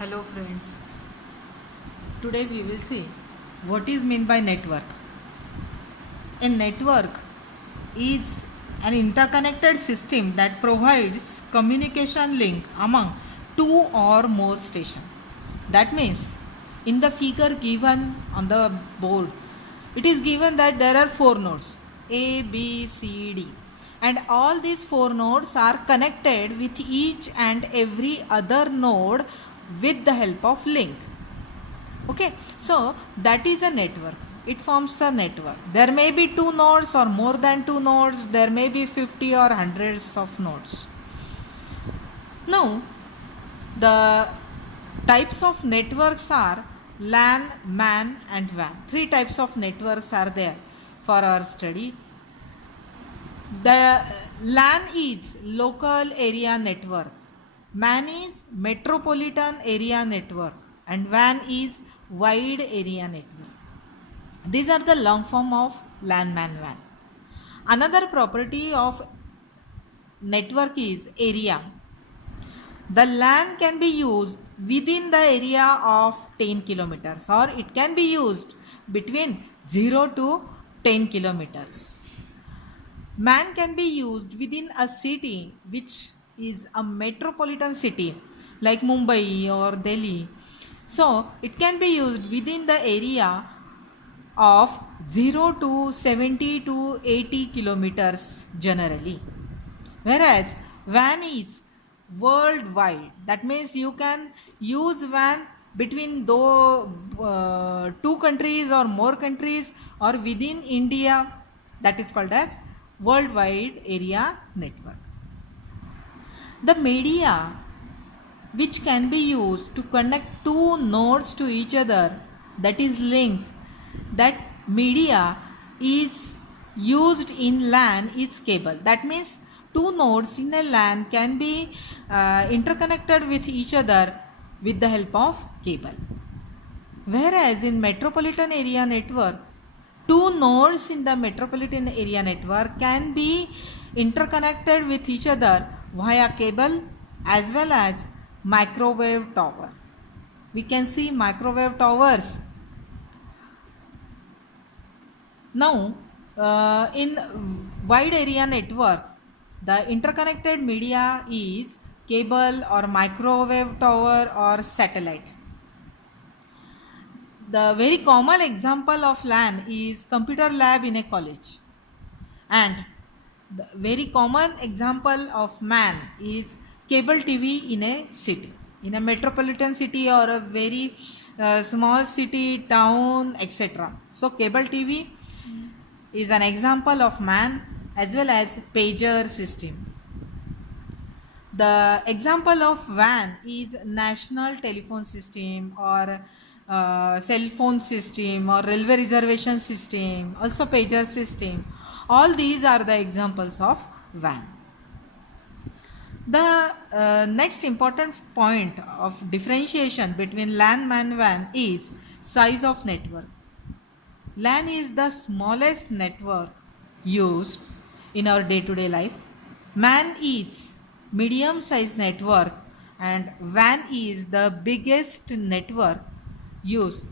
Hello friends, today we will see what is meant by network. A network is an interconnected system that provides communication link among two or more stations. That means in the figure given on the board, it is given that there are four nodes A, B, C, D, and all these four nodes are connected with each and every other node with the help of link. Okay, so that is a network. It forms a network. There may be two nodes or more than two nodes. There may be 50 or hundreds of nodes. Now, the types of networks are LAN, MAN and WAN. Three types of networks are there for our study. The LAN is local area network, MAN is metropolitan area network, and WAN is wide area network. These are the long form of LAN, MAN, WAN. Another property of network is area. The LAN can be used within the area of 10 kilometers or it can be used between 0 to 10 kilometers. MAN can be used within a city which is a metropolitan city like Mumbai or Delhi. So it can be used within the area of 0 to 70 to 80 kilometers generally. Whereas WAN is worldwide. That means you can use WAN between two countries or more countries or within India. That is called as worldwide area network. The media which can be used to connect two nodes to each other, that is link, that media is used in LAN is cable. That means two nodes in a LAN can be interconnected with each other with the help of cable. Whereas in metropolitan area network, two nodes in the metropolitan area network can be interconnected with each other via cable as well as microwave tower. We can see microwave towers. Now, in wide area network, the interconnected media is cable or microwave tower or satellite. The very common example of LAN is computer lab in a college, and the very common example of MAN is cable TV in a city, in a metropolitan city or a very small city, town, etc. So cable TV is an example of MAN as well as pager system. The example of WAN is national telephone system or cell phone system or railway reservation system, also pager system. All these are the examples of WAN. The next important point of differentiation between LAN, MAN, WAN is size of network. LAN is the smallest network used in our day-to-day life. MAN is medium sized network and WAN is the biggest network used